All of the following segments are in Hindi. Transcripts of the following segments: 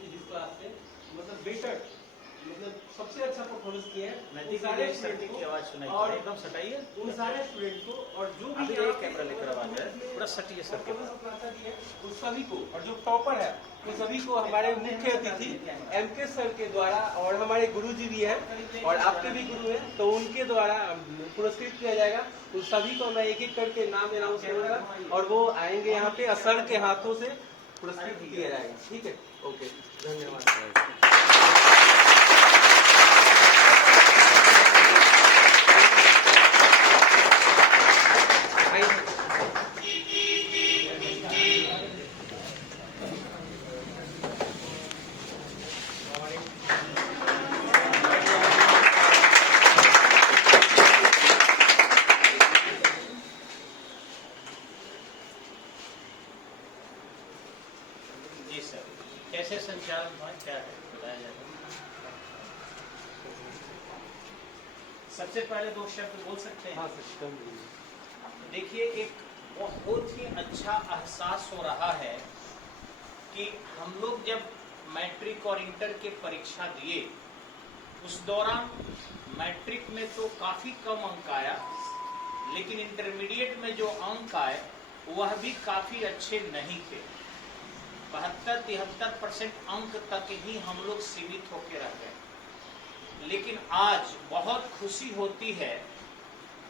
फिजिक्स क्लास में मतलब बेटर मतलब सबसे अच्छा परफॉर्मेंस किया है नजदीक सारे में स्टूडेंट की आवाज सुनाई और एकदम सटाइए उन सारे स्टूडेंट को और जो भी अभी यहाँ एक कैमरा लेकर आवाज है पूरा सटिए सर के पास अपनाता भी है उन सभी को और जो टॉपर है उन सभी को हमारे मुख्य अतिथि एमके सर के द्वारा और हमारे गुरुजी भी हैं और आपके भी गुरु हैं तो उनके द्वारा पुरस्कृत किया जाएगा। उन सभी को मैं एक एक करके नाम अनाउंस करूंगा और वो आएंगे यहाँ पे सर के हाथों से पुरस्कृत किया जाएगा। ठीक है, ओके, धन्यवाद। जी सर, कैसे संचालन हुआ क्या है बताया जाए। सबसे पहले दो शब्द बोल सकते हैं। हाँ सर, देखिए, एक बहुत ही अच्छा एहसास हो रहा है कि हम लोग जब मैट्रिक और इंटर के परीक्षा दिए उस दौरान मैट्रिक में तो काफी कम अंक आया, लेकिन इंटरमीडिएट में जो अंक आए वह भी काफी अच्छे नहीं थे। 72-73% अंक तक ही हम लोग सीमित होकर रह गए। लेकिन आज बहुत खुशी होती है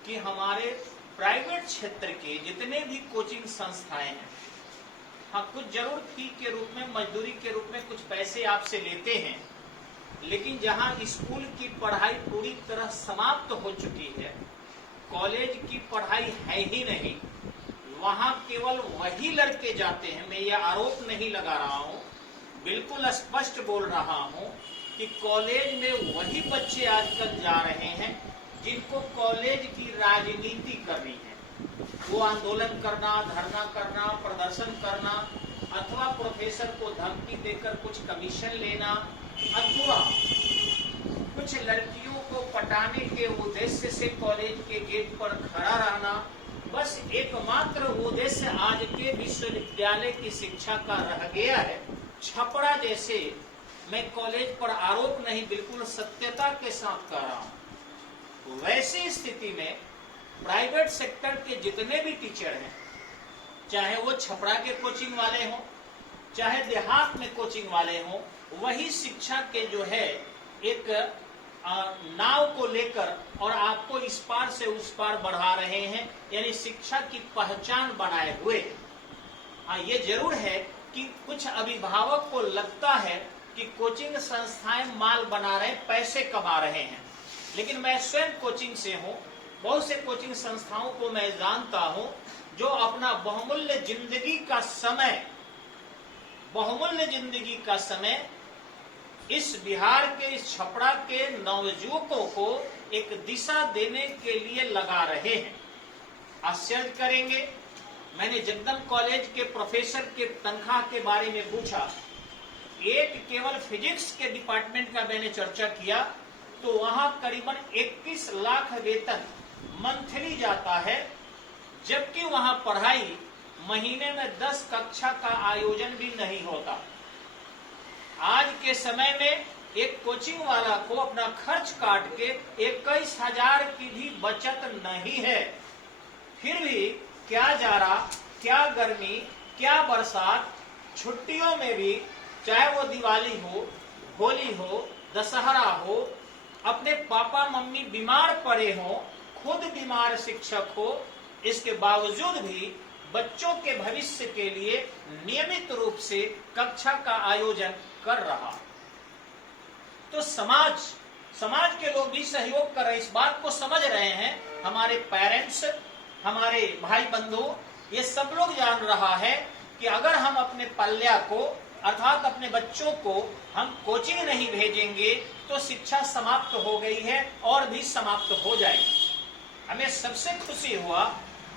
कि हमारे प्राइवेट क्षेत्र के जितने भी कोचिंग संस्थाएं हैं, हाँ कुछ जरूर फी के रूप में मजदूरी के रूप में कुछ पैसे आपसे लेते हैं, लेकिन जहां स्कूल की पढ़ाई पूरी तरह समाप्त हो चुकी है, कॉलेज की पढ़ाई है ही नहीं, वहां केवल वही लड़के जाते हैं। मैं यह आरोप नहीं लगा रहा हूं, बिल्कुल स्पष्ट बोल रहा हूं कि कॉलेज में वही बच्चे आजकल जा रहे हैं जिनको कॉलेज की राजनीति करनी है। वो आंदोलन करना, धरना करना, प्रदर्शन करना, अथवा प्रोफेसर को धमकी देकर कुछ कमीशन लेना, अथवा कुछ लड़कियों को पटाने के उद्देश्य से कॉलेज के गेट पर खड़ा रहना, बस एकमात्र उद्देश्य आज के विश्वविद्यालय की शिक्षा का रह गया है। छपरा जैसे, मैं कॉलेज पर आरोप नहीं, बिल्कुल सत्यता के साथ कह रहा हूं, वैसी स्थिति में प्राइवेट सेक्टर के जितने भी टीचर हैं, चाहे वो छपरा के कोचिंग वाले हों, चाहे देहात में कोचिंग वाले हों, वही शिक्षा के जो है एक नाव को लेकर और आपको इस पार से उस पार बढ़ा रहे हैं, यानी शिक्षा की पहचान बनाए हुए। हाँ, ये जरूर है कि कुछ अभिभावक को लगता है कि कोचिंग संस्थाएं माल बना रहे, पैसे कमा रहे हैं, लेकिन मैं स्वयं कोचिंग से हूं, बहुत से कोचिंग संस्थाओं को मैं जानता हूं जो अपना बहुमूल्य जिंदगी का समय इस बिहार के, इस छपरा के नवयुवकों को एक दिशा देने के लिए लगा रहे हैं। आश्चर्य करेंगे, मैंने जगदम कॉलेज के प्रोफेसर के तनख्वाह के बारे में पूछा, एक केवल फिजिक्स के डिपार्टमेंट का मैंने चर्चा किया तो वहां करीबन 21 लाख वेतन मंथली जाता है, जबकि वहां पढ़ाई महीने में 10 कक्षा का आयोजन भी नहीं होता। आज के समय में एक कोचिंग वाला को अपना खर्च काट के 21,000 की भी बचत नहीं है, फिर भी क्या जाड़ा, क्या गर्मी, क्या बरसात, छुट्टियों में भी, चाहे वो दिवाली हो, होली हो, दशहरा हो, अपने पापा मम्मी बीमार पड़े हो, खुद बीमार शिक्षक हो, इसके बावजूद भी बच्चों के भविष्य के लिए नियमित रूप से कक्षा का आयोजन कर रहा। तो समाज के लोग भी सहयोग कर रहे, इस बात को समझ रहे हैं। हमारे पेरेंट्स, हमारे भाई बंधु, ये सब लोग जान रहा है कि अगर हम अपने पल्ल्या को अर्थात अपने बच्चों को हम कोचिंग नहीं भेजेंगे तो शिक्षा समाप्त हो गई है और भी समाप्त हो जाएगी। हमें सबसे खुशी हुआ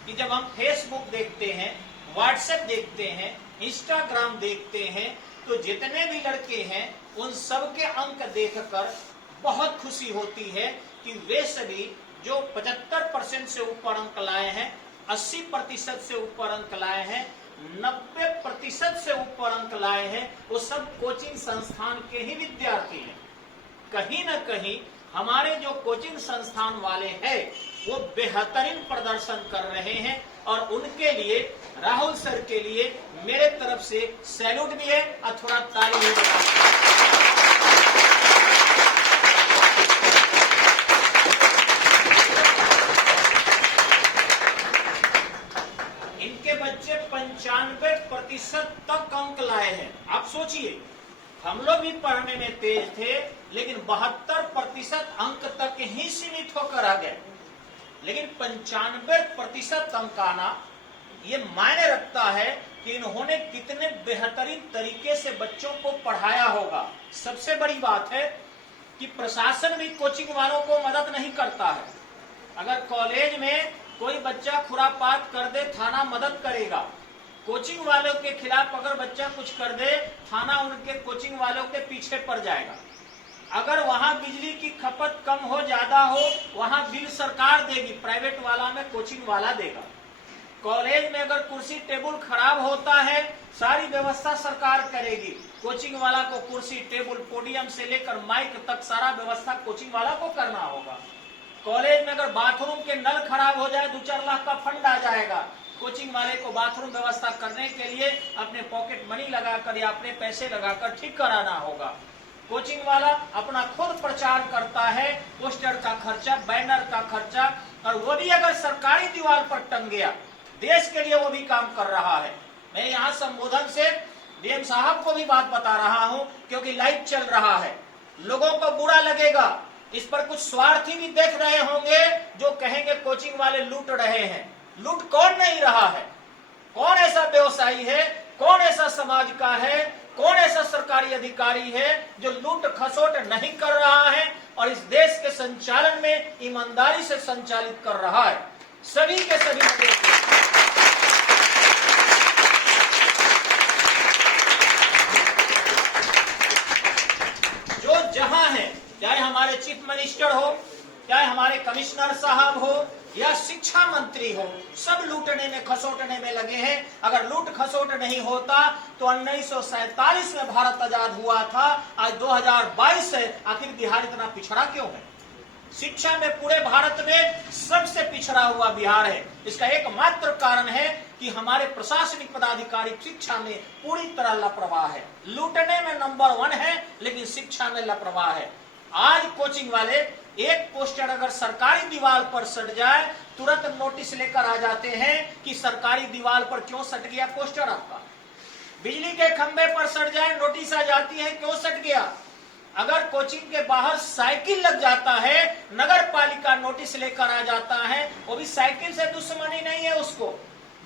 कि जब हम फेसबुक देखते हैं, व्हाट्सएप देखते हैं, इंस्टाग्राम देखते हैं, तो जितने भी लड़के हैं उन सब के अंक देखकर बहुत खुशी होती है कि वे सभी जो 75% से ऊपर अंक लाए हैं, 80% से ऊपर अंक लाए हैं, 90% से ऊपर अंक लाए हैं वो सब कोचिंग संस्थान के ही विद्यार्थी हैं। कहीं ना कहीं हमारे जो कोचिंग संस्थान वाले हैं वो बेहतरीन प्रदर्शन कर रहे हैं और उनके लिए राहुल सर के लिए मेरे तरफ से सैल्यूट भी है और थोड़ा ताली भी बजाते इनके बच्चे 95% तक अंक लाए हैं। आप सोचिए, हम लोग भी पढ़ने में तेज थे लेकिन 72% अंक तक ही सीमित होकर आ गए, लेकिन 95% अंक आना ये मायने रखता है कि इन्होंने कितने बेहतरीन तरीके से बच्चों को पढ़ाया होगा। सबसे बड़ी बात है कि प्रशासन भी कोचिंग वालों को मदद नहीं करता है। अगर कॉलेज में कोई बच्चा खुरापात कर दे, थाना मदद करेगा। कोचिंग वालों के खिलाफ अगर बच्चा कुछ कर दे, थाना उनके कोचिंग वालों के पीछे पड़ जाएगा। अगर वहां बिजली की खपत कम हो, ज्यादा हो, वहां बिल सरकार देगी, प्राइवेट वाला में कोचिंग वाला देगा। कॉलेज में अगर कुर्सी टेबल खराब होता है, सारी व्यवस्था सरकार करेगी। कोचिंग वाला को कुर्सी टेबल पोडियम से लेकर माइक तक सारा व्यवस्था कोचिंग वाला को करना होगा। कॉलेज में अगर बाथरूम के नल खराब हो जाए, 2-4 लाख का फंड आ जाएगा। कोचिंग वाले को बाथरूम व्यवस्था करने के लिए अपने पॉकेट मनी लगाकर या अपने पैसे लगाकर ठीक कराना होगा। कोचिंग वाला अपना खुद प्रचार करता है, पोस्टर का खर्चा, बैनर का खर्चा, और वो भी अगर सरकारी दीवार पर टंग गया, देश के लिए वो भी काम कर रहा है। मैं यहाँ संबोधन से डीएम साहब को भी बात बता रहा हूँ, क्योंकि लाइव चल रहा है। लोगों को बुरा लगेगा, इस पर कुछ स्वार्थी भी देख रहे होंगे जो कहेंगे कोचिंग वाले लूट रहे हैं। लूट कौन नहीं रहा है? कौन ऐसा व्यवसायी है, कौन ऐसा समाज का है, कौन ऐसा सरकारी अधिकारी है जो लूट खसोट नहीं कर रहा है और इस देश के संचालन में ईमानदारी से संचालित कर रहा है? सभी के सभी जो जहां है, चाहे हमारे चीफ मिनिस्टर हो, चाहे हमारे कमिश्नर साहब हो या शिक्षा मंत्री हो, सब लूटने में खसोटने में लगे हैं। अगर लूट खसोट नहीं होता तो 1947 में भारत आजाद हुआ था, आज 2022 है, आखिर बिहार इतना पिछड़ा क्यों है? शिक्षा में पूरे भारत में सबसे पिछड़ा हुआ बिहार है। इसका एकमात्र कारण है कि हमारे प्रशासनिक पदाधिकारी शिक्षा में पूरी तरह लापरवाह है। लूटने में नंबर 1 है लेकिन शिक्षा में लापरवाह है। आज कोचिंग वाले एक पोस्टर अगर सरकारी दीवार पर सट जाए, तुरंत नोटिस लेकर आ जाते हैं कि सरकारी दीवार पर क्यों सट गया पोस्टर आपका। बिजली के खंभे पर सट जाए, नोटिस आ जाती है क्यों सट गया। अगर कोचिंग के बाहर साइकिल लग जाता है, नगर पालिका नोटिस लेकर आ जाता है। वो भी साइकिल से दुश्मनी नहीं है, उसको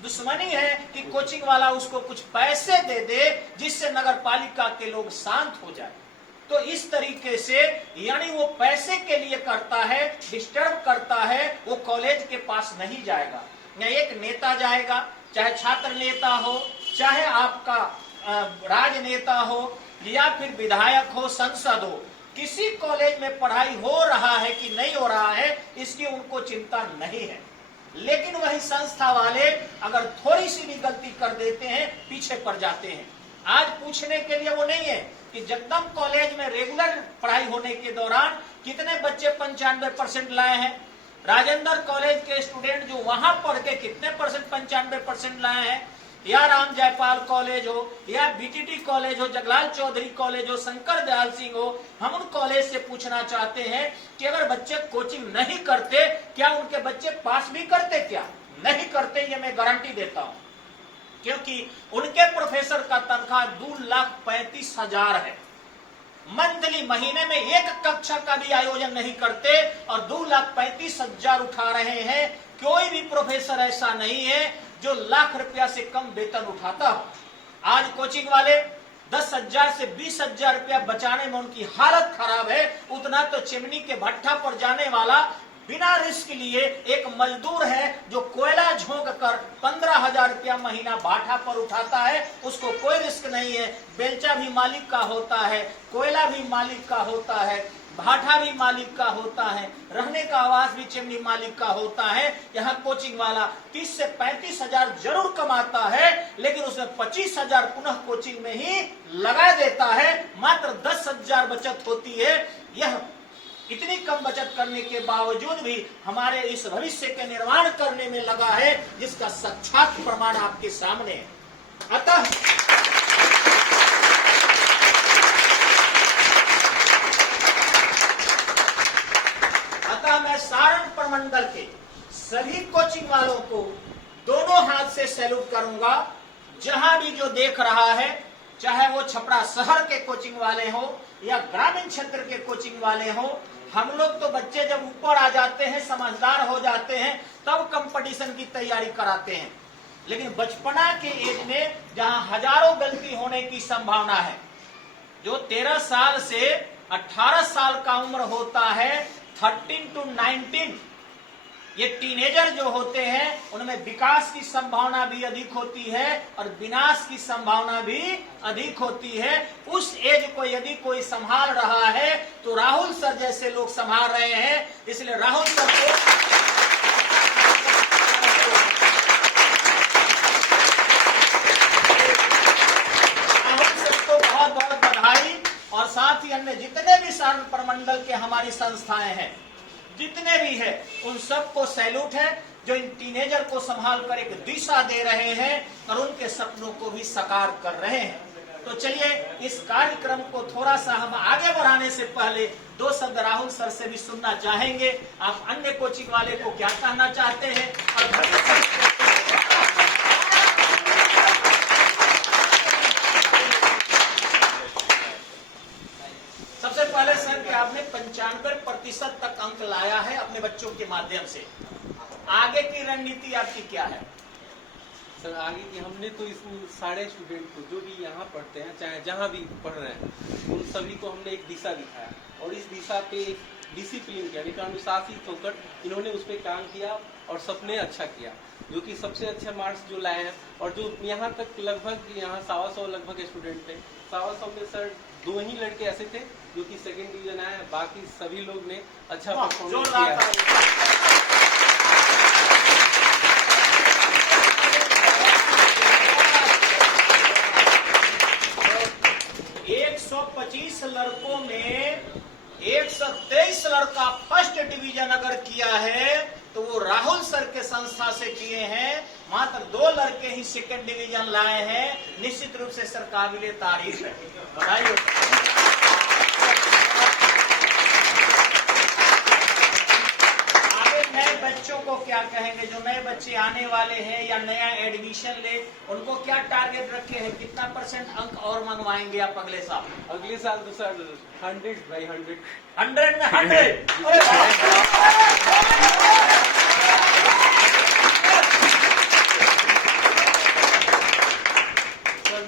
दुश्मनी है कि कोचिंग वाला उसको कुछ पैसे दे दे जिससे नगर पालिका के लोग शांत हो जाए। तो इस तरीके से यानी वो पैसे के लिए करता है, डिस्टर्ब करता है, वो कॉलेज के पास नहीं जाएगा। या एक नेता जाएगा, चाहे छात्र नेता हो, चाहे आपका राजनेता हो, या फिर विधायक हो, संसद हो, किसी कॉलेज में पढ़ाई हो रहा है कि नहीं हो रहा है इसकी उनको चिंता नहीं है। लेकिन वही संस्था वाले अगर थोड़ी सी भी गलती कर देते हैं, पीछे पड़ जाते हैं। आज पूछने के लिए वो नहीं है कि जगदम कॉलेज में रेगुलर पढ़ाई होने के दौरान कितने बच्चे 95% लाए हैं, राजेंद्र कॉलेज के स्टूडेंट जो वहां पढ़ के कितने परसेंट 95% लाए हैं, या राम जयपाल कॉलेज हो, या बीटीटी कॉलेज हो, जगलाल चौधरी कॉलेज हो, शंकर दयाल सिंह हो। हम उन कॉलेज से पूछना चाहते हैं कि अगर बच्चे कोचिंग नहीं करते, क्या उनके बच्चे पास भी करते? क्या नहीं करते, ये मैं गारंटी देता हूं, क्योंकि उनके प्रोफेसर का तनख्वाह 2,35,000 है। मंथली, महीने में एक कक्षा का भी आयोजन नहीं करते और 2,35,000 उठा रहे हैं। कोई भी प्रोफेसर ऐसा नहीं है जो लाख रुपया से कम वेतन उठाता हो। आज कोचिंग वाले 10,000 से 20,000 रुपया बचाने में उनकी हालत खराब है। उतना तो चिमनी के भट्ठा पर जाने वाला बिना रिस्क लिए एक मजदूर है जो कोयला झोंक कर 15,000 रुपया महीना भाटा पर उठाता है, उसको कोई रिस्क नहीं है। बेलचा भी मालिक का होता है, कोयला भी मालिक का होता है, भाटा भी मालिक का होता है, रहने का आवास भी चिमनी मालिक का होता है। यहाँ कोचिंग वाला 30 से 35,000 जरूर कमाता है, लेकिन उसमें 25,000 पुनः कोचिंग में ही लगा देता है, मात्र 10,000 बचत होती है। यह इतनी कम बचत करने के बावजूद भी हमारे इस भविष्य के निर्माण करने में लगा है, जिसका साक्षात प्रमाण आपके सामने है। अतः मैं सारण प्रमंडल के सभी कोचिंग वालों को दोनों हाथ से सैल्यूट करूंगा। जहां भी जो देख रहा है, चाहे वो छपरा शहर के कोचिंग वाले हो या ग्रामीण क्षेत्र के कोचिंग वाले हो, हम लोग तो बच्चे जब ऊपर आ जाते हैं, समझदार हो जाते हैं, तब कंपटीशन की तैयारी कराते हैं। लेकिन बचपना के एज में जहां हजारों गलती होने की संभावना है, जो 13 साल से 18 साल का उम्र होता है, 13 to 19, ये टीनेजर जो होते हैं, उनमें विकास की संभावना भी अधिक होती है और विनाश की संभावना भी अधिक होती है। उस एज को यदि कोई संभाल रहा है तो राहुल सर जैसे लोग संभाल रहे हैं। इसलिए राहुल सर को बहुत बहुत बधाई, और साथ ही अन्य जितने भी सारण प्रमंडल के हमारी संस्थाएं हैं, जितने भी है, उन सबको सैल्यूट है, जो इन टीनेजर को संभाल कर एक दिशा दे रहे हैं और उनके सपनों को भी साकार कर रहे हैं। तो चलिए, इस कार्यक्रम को थोड़ा सा हम आगे बढ़ाने से पहले 2 शब्द राहुल सर से भी सुनना चाहेंगे। आप अन्य कोचिंग वाले को क्या कहना चाहते हैं और भविष्य सबसे पहले सर कि आपने 95% तक अंक लाया है अपने बच्चों के माध्यम से, आगे की रणनीति आपकी क्या है? सर आगे की हमने तो इस सारे स्टूडेंट को जो भी यहाँ पढ़ते हैं, चाहे जहाँ भी पढ़ रहे हैं, उन सभी को हमने एक दिशा दिखाया और इस दिशा पे डिसिप्लिन के यानी अनुशासित होकर इन्होंने उस पर काम किया और सबने अच्छा किया, जो कि सबसे अच्छे मार्क्स जो लाए हैं। और जो यहाँ तक लगभग यहाँ 125 लगभग स्टूडेंट थे, 125 में सर 2 ही लड़के ऐसे थे जो कि 2nd डिवीजन आए, बाकी सभी लोग ने अच्छा परफॉर्मेंस किया है। 125 लड़कों में 123 लड़का फर्स्ट डिवीजन अगर किया है तो वो राहुल सर के संस्था से किए हैं। मात्र 2 लड़के ही 2nd डिवीजन लाए हैं। निश्चित रूप से सर काबिले तारीफ है, बधाई हो। आगे नए बच्चों को क्या कहेंगे, जो नए बच्चे आने वाले हैं या नया एडमिशन ले, उनको क्या टारगेट रखे हैं, कितना % अंक और मंगवाएंगे आप अगले साल? अगले साल तो सर 100/100 100 में 100। सर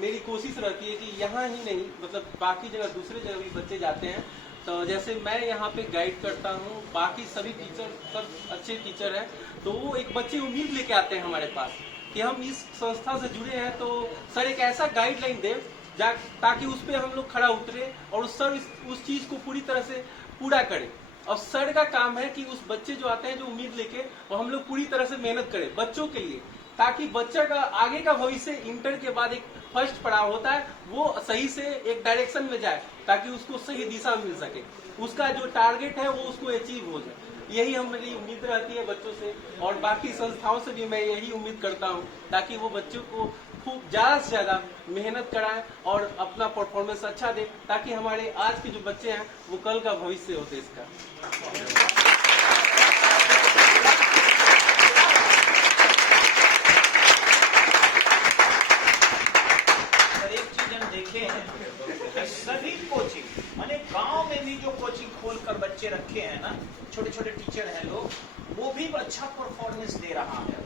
मेरी कोशिश रहती है कि यहाँ ही नहीं, मतलब बाकी जगह दूसरे जगह भी बच्चे जाते हैं, तो जैसे मैं यहाँ पे गाइड करता हूँ, बाकी सभी टीचर सब अच्छे टीचर हैं, तो वो एक बच्चे उम्मीद लेके आते हैं हमारे पास कि हम इस संस्था से जुड़े हैं, तो सर एक ऐसा गाइडलाइन दें ताकि उस पर हम लोग खड़ा उतरे और सर उस चीज को पूरी तरह से पूरा करें। और सर का काम है कि उस बच्चे जो आते हैं जो उम्मीद लेके, वो हम लोग पूरी तरह से मेहनत करें बच्चों के लिए, ताकि बच्चा का आगे का भविष्य इंटर के बाद एक फर्स्ट पड़ाव होता है, वो सही से एक डायरेक्शन में जाए ताकि उसको सही दिशा मिल सके, उसका जो टारगेट है वो उसको अचीव हो जाए। यही हमारी उम्मीद रहती है बच्चों से, और बाकी संस्थाओं से भी मैं यही उम्मीद करता हूँ ताकि वो बच्चों को खूब ज्यादा से ज्यादा मेहनत कराएं और अपना परफॉर्मेंस अच्छा दे, ताकि हमारे आज के जो बच्चे हैं वो कल का भविष्य हो देश का। सभी कोचिंग माने गांव में भी जो कोचिंग खोलकर बच्चे रखे हैं ना, छोटे छोटे टीचर हैं लोग, वो भी अच्छा परफॉर्मेंस दे रहा है।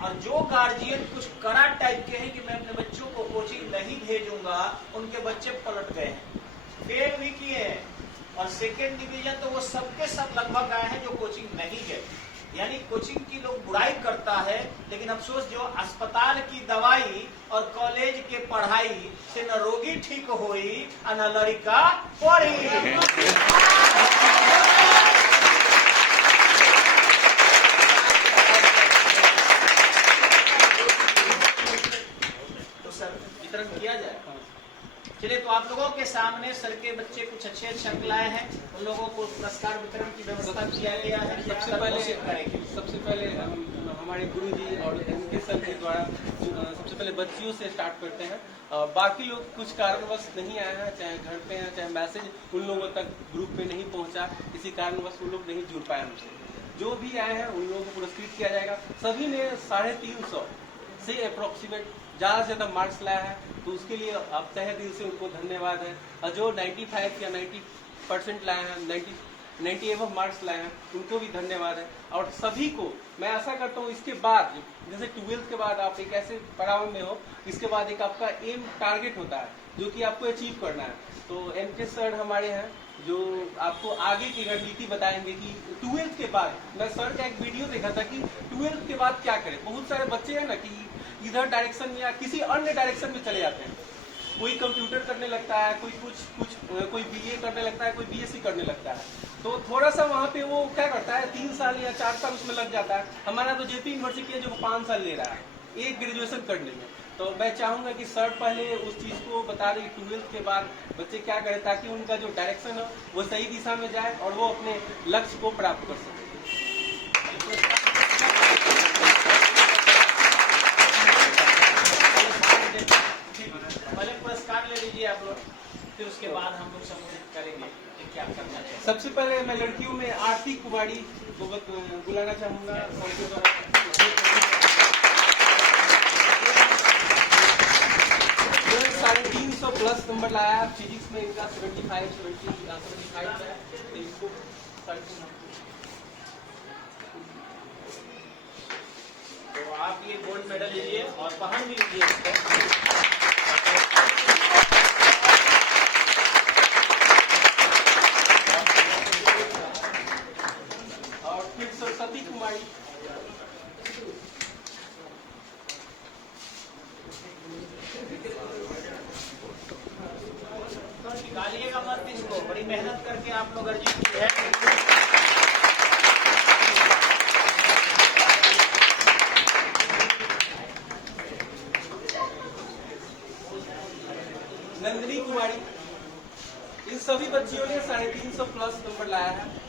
और जो गार्जियन कुछ कड़ा टाइप के हैं कि मैं अपने बच्चों को कोचिंग नहीं भेजूंगा, उनके बच्चे पलट गए हैं, फेल भी किए हैं। और सेकेंड डिवीजन तो वो सबके सब लगभग आए हैं जो कोचिंग नहीं गए। यानी कोचिंग की लोग बुराई करता है, लेकिन अफसोस जो अस्पताल की दवाई और कॉलेज के पढ़ाई से न रोगी ठीक होई और न लड़का पढ़ी। तो सर वितरण किया जाए। चलिए, तो आप लोगों के सामने सर के बच्चे कुछ अच्छे अंक लाए हैं, उन लोगों को पुरस्कार वितरण की व्यवस्था किया गया है। सबसे पहले हमारे गुरुजी और इनके सर के द्वारा सबसे पहले बच्चियों से स्टार्ट करते हैं। बाकी लोग कुछ कारणवश नहीं आए हैं, चाहे घर पे हैं, चाहे मैसेज उन लोगों तक ग्रुप में नहीं पहुंचा, किसी कारणवश उन लोग नहीं जुड़ पाए हमसे। जो भी आए हैं उन लोगों को पुरस्कृत किया जाएगा। सभी ने 350 से अप्रोक्सीमेट ज़्यादा से ज़्यादा मार्क्स लाया है, तो उसके लिए आप तहे दिल से उनको धन्यवाद है। और जो 95 या 90% लाए हैं, 90 एबव मार्क्स लाए हैं, उनको भी धन्यवाद है। और सभी को मैं आशा करता हूँ इसके बाद, जैसे 12th के बाद आप एक ऐसे पड़ाव में हो, इसके बाद एक आपका एम टारगेट होता है जो कि आपको अचीव करना है। तो एमके सर हमारे हैं जो आपको आगे की रणनीति बताएंगे कि 12th के बाद। मैं सर का एक वीडियो देखा था कि 12th के बाद क्या करें। बहुत सारे बच्चे हैं ना कि इधर डायरेक्शन में या किसी अन्य डायरेक्शन में चले जाते हैं। कोई कंप्यूटर करने लगता है, कोई बीए करने लगता है, कोई बीएससी करने लगता है। तो थोड़ा सा वहाँ पे वो क्या करता है, 3 साल या 4 साल उसमें लग जाता है। हमारा तो जेपी यूनिवर्सिटी है जो 5 साल ले रहा है एक ग्रेजुएशन करने में। तो मैं चाहूंगा कि सर पहले उस चीज को बता दें 12th के बाद बच्चे क्या करें, ताकि उनका जो डायरेक्शन है वो सही दिशा में जाए और वो अपने लक्ष्य को प्राप्त कर सके। पहले पुरस्कार ले लीजिए आप लोग, फिर उसके बाद हम लोग संबोधित करेंगे कि क्या करना चाहिए। सबसे पहले मैं लड़कियों में आरती कुमारी को बुलाना चाहूंगा। 350 प्लस नंबर लाया है। फिजिक्स में इनका 75 है। तो इसको तो आप ये गोल्ड मेडल लीजिए और पहन भी लीजिए इसको। और फिर सरस्वती कुमारी, तो निकालिएगा मत इसको, बड़ी मेहनत करके आप लोग अर्जित की है। नंदिनी कुमारी, इन सभी बच्चियों ने 350 प्लस नंबर लाया है।